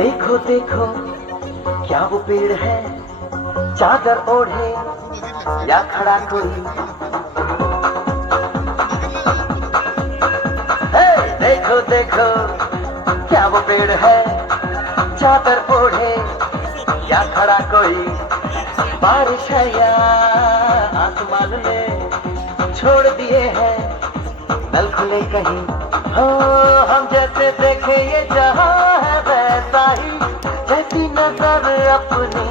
देखो देखो क्या वो पेड़ है, चादर ओढ़े या खड़ा कोई। हे देखो देखो क्या वो पेड़ है, चादर ओढ़े या खड़ा कोई। बारिश है या आसमान में छोड़ दिए हैं नल खुले कहीं। हो हम जैसे देखे ये जहां है वैसा ही, जैसी नजर अपनी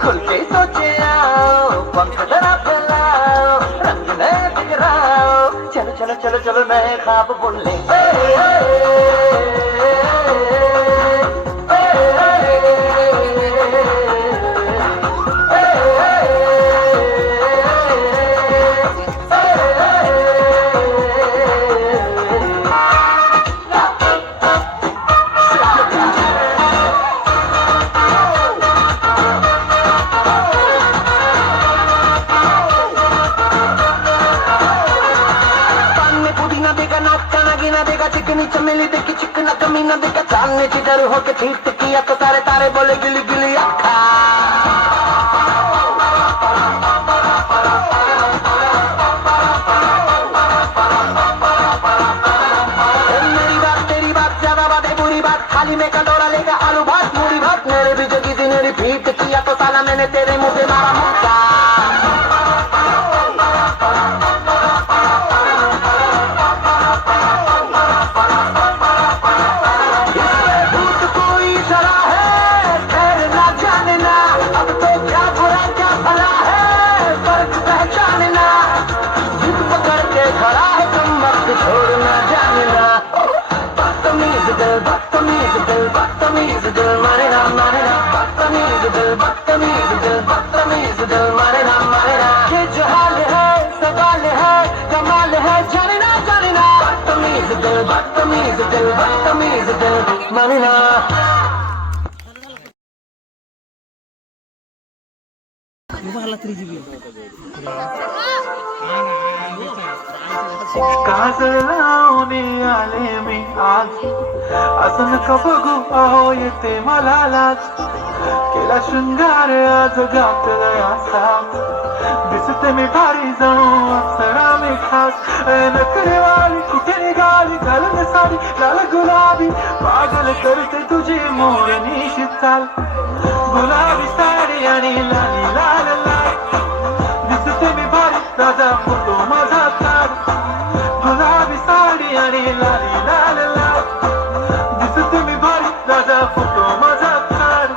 खुल के सोचे आओ, पंख जरा फैलाओ, रंग नए बिखराओ। चलो चलो चलो चलो नए ख्वाब बुन ले। चिकनी चमेली देखी चिकना कमीना देखा, चांदने चिटर होके ठीक किया तो तारे तारे बोले गिली गिली अखा। मेरी बात तेरी बात ज्यादा बात है बुरी बात, थाली में कटोरा लेकर आलू भात मूरी भात। मेरे भी जगी थी मेरी रिपीट किया तो साला मैंने तेरे मुंह पे मारा मुक्का। छोड़ना जानना बदतमीज दिल बदतमीज दिल बदतमीज दिल मारे ना बदतमीज दिल बदतमीज दिल बदतमीज दिल मारे ना। ये जो हाल है सवाल है कमाल है जानना बदतमीज दिल बदतमीज दिल बदतमीज दिल मारे ना। काजळ लावणे आले मी आज, असं नका बघू अहो येते मला लाज. केला शृंगार आज घातलाय असा, दिसते मी भारी जणू अप्सरा मी खास. नखरेवाली कुठे निघाली घालून साडी लाल गुलाबी, पागल करते तुझी मोरनीशी चाल. गुलाबी साडी आणि लाली लाल लाल, दिसते मी भारी राजा फोटो माझा काढ. गुलाबी साडी आणि लाली लाल लाल, दिसते मी भारी राजा फोटो माझा काढ.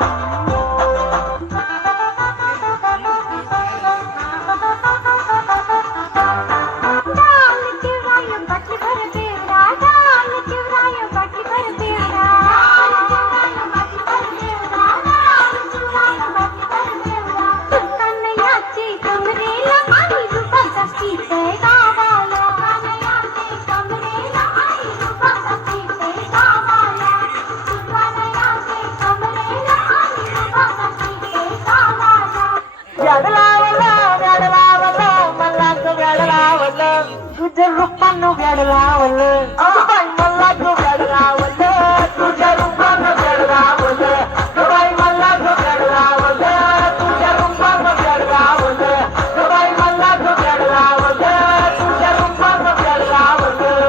तुझ्या रूपानं व्याड लावलं, बाई मला तो व्याड लावलं. तुझ्या रूपानं व्याड लावलं, बाई मला तो व्याड लावलं. तुझ्या रूपानं व्याड लावलं, बाई मला तो व्याड लावलं. तुझ्या रूपानं व्याड लावलं.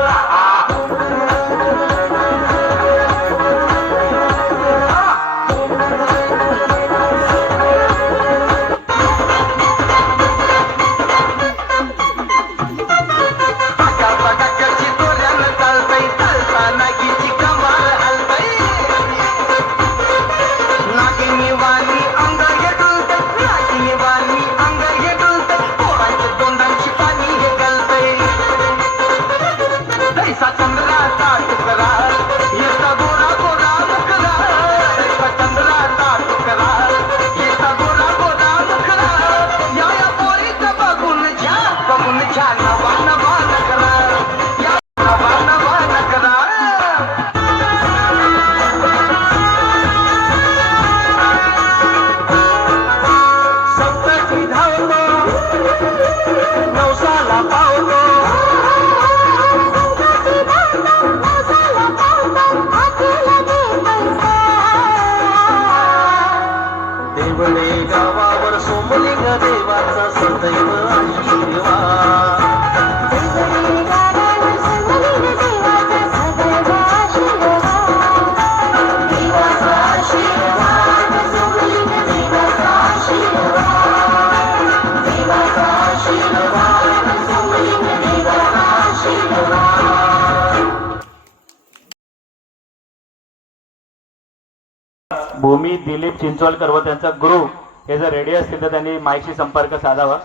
भूमी दिलीप चिंचवलकर व त्यांचा ग्रुप हे जर रेडी असतील तर त्यांनी माईकशी संपर्क साधावा.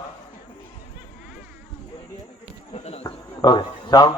Okay sound.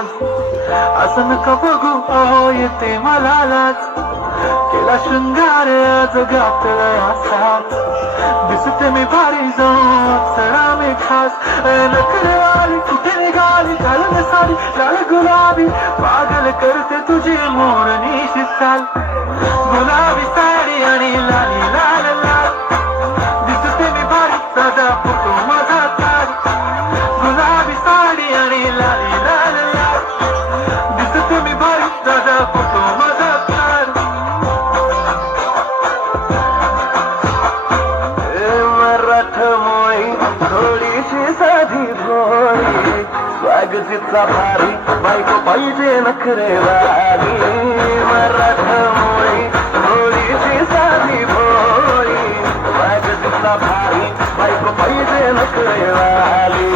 असं नका बघू अहो येते मला लाज केला शृंगार आज घातला असाच दिसते मी भारी जाऊन अप्सरा मी खास नखरे आली कुठे निघाली घालून साडी लाल गुलाबी पागल करते तुझी मोरणी चाल गुलाबी साडी आणि लाली लाल लाल वागतीचा भारी बायको पाहिजे नखरेवाली मराठमोळी भोळीची साधी भोळी वागतीचा भारी बायको पाहिजे नखरेवाली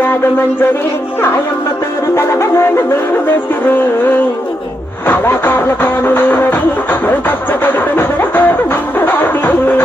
రాగమంజరి సాయమ్మ పేరు తలబనాడు వేరు వేసిరే కళాకారుల ఫ్యామిలీ మరి నీ పచ్చ కడిపిన విడతోటి నిండు రాసిరే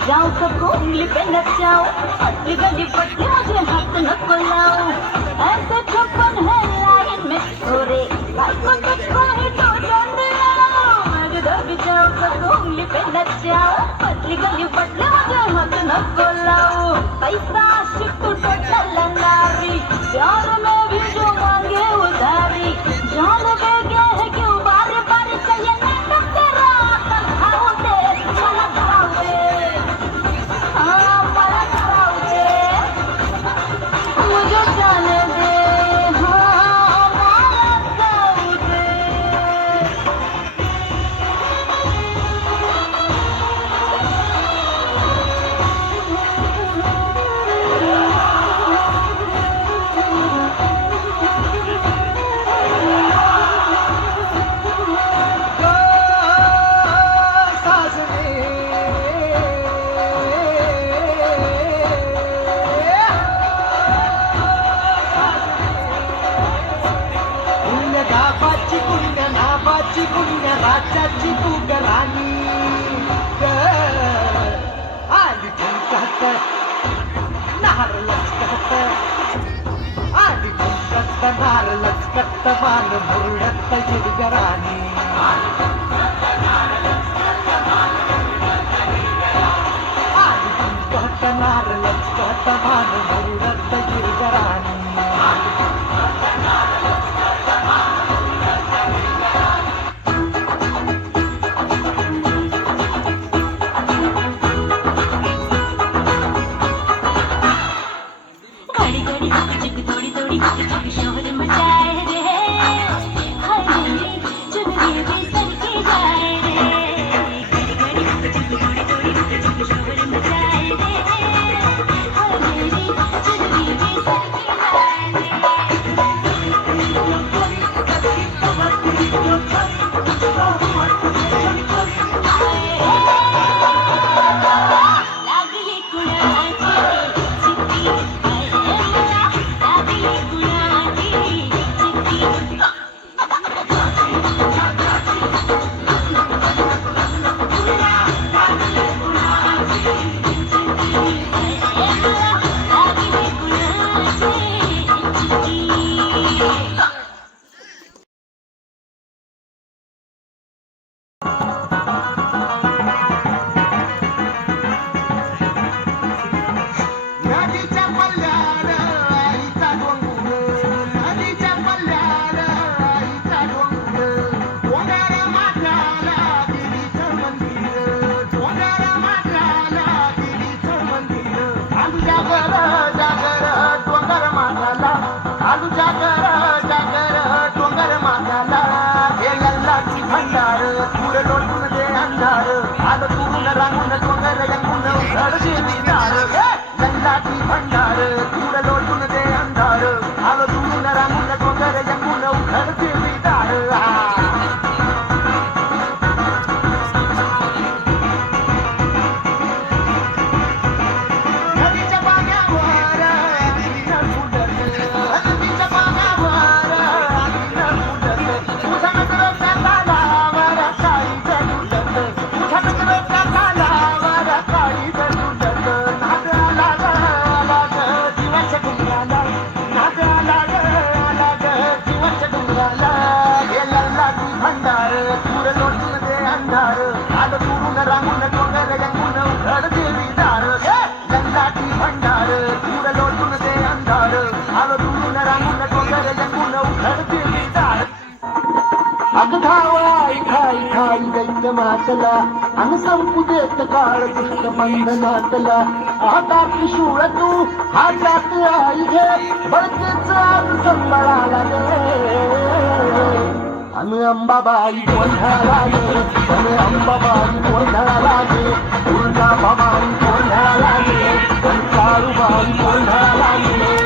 जाऊं सबको उंगली पे नचाऊं असली गली पट्टी मुझे हाथ न खुलाऊं ऐसे छप्पन है लाइन में छोरे भाई को तुझको ही तो जान दिलाऊं मैं जिधर भी जाऊं सबको उंगली पे नचाऊं असली गली पट्टी मुझे हाथ न खुलाऊं पैसा आशिक तो टोटल नारी प्यार में भी जो मांगे उधारी जान दे गया है क्यों बार बार चाहिए ना तेरा तन्हाओं दे मुझे जाने दे राज्याची तू राणी आली झुंकत नार लचकत आली झुंकत नार लचकत मान मुरडत गिरगराणी आली झुंकत नार लचकत मान मुरडत गिरगराणी शोर मचाए रे हरी चुनरी भी सरकी जाए रे घड़ी घड़ी शोर मचाए रे हरी चुनरी भी सरकी लागली कुणाची चिट्टी लागली कुणाची चिट्टी भंडार लंडाची भंडार दूर लोटून दे अंधार आलो दुरून रांगून डोंगर यंगून उघडते मी दार नदीच्या पाण्यावर आगीनं फुटत नदीच्या पाण्यावर आगीनं फुटत तुझा नजरेच्या तालावर काळीचं तुटत तुझा नजरेच्या तालावर काळीचं तुटत नाग आला ग जीवाच्या डोंगराला नाग आला ग जीवाच्या डोंगराला गेला लागी भंडार दूर लोटून दे अंधार आलं दुरून रांगून डोंगर यंगून उघड देवी दार लंडाची भंडार दूर लोटून दे अंधार आलं दुरून रांगून डोंगर यंगून उघड देवी दार अग धावाई खाई खाई दैत्य मातला अन संपू देत काळ दुष्ट बंधनातला आता त्रिशूळ तू हातात आई घे बळतेच आज संबळाला गे अन अंबाबाई गोंधळाला गे अन अंबाबाई गोंधळाला गे दुर्गा भवानी गोंधळाला गे अन काळूबाई गोंधळाला गे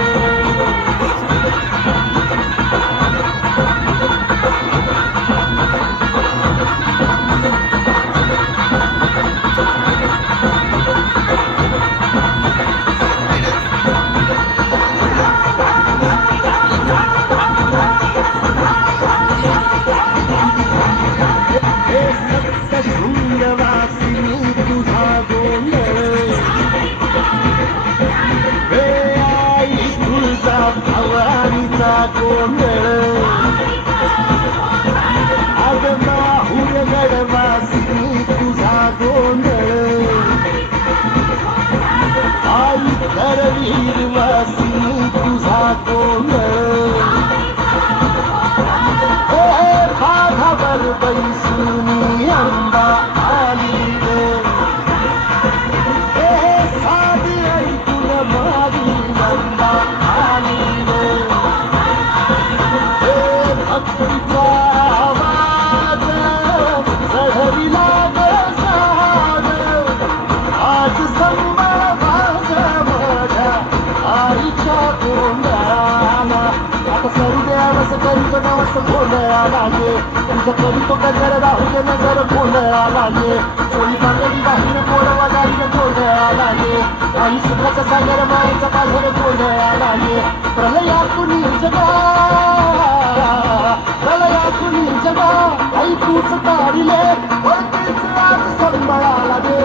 शृंगवासिनी तुझा गोंधळ हे आई तुळजा भवानीचा गोंधळ अग माहुर गडवासिनी तुझा गोंधळ आई करवीर वासिनी तुझा गोंधळ बाघावर बैसुनी अंबा आली रे साधी ऐकून मारी अंबा आली रे भक्तीचा आवाज चढविला ग साज आज संबळ माझ्या माझ्या आईच्या गोंधळाला आता सरू द्यावस करीतो नवस गोंधळाला गे तुझं करीतो गजर राहू दे नजर गोंधळाला गे चोळी बांगडी बाहेर पोरवा गाडीनं गोंधळाला गे आई सुखाचा सागर माईचा पाझर गोंधळाला गे प्रलयातून जगा आई तूच काढले वरतीच आज संबळाला गे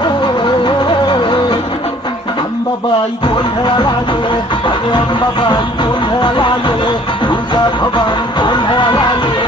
अंबाबाई गोंधळाला गे अगे अंबाबाई गोंधळाला गे तुझा भवानी गोंधळाला गे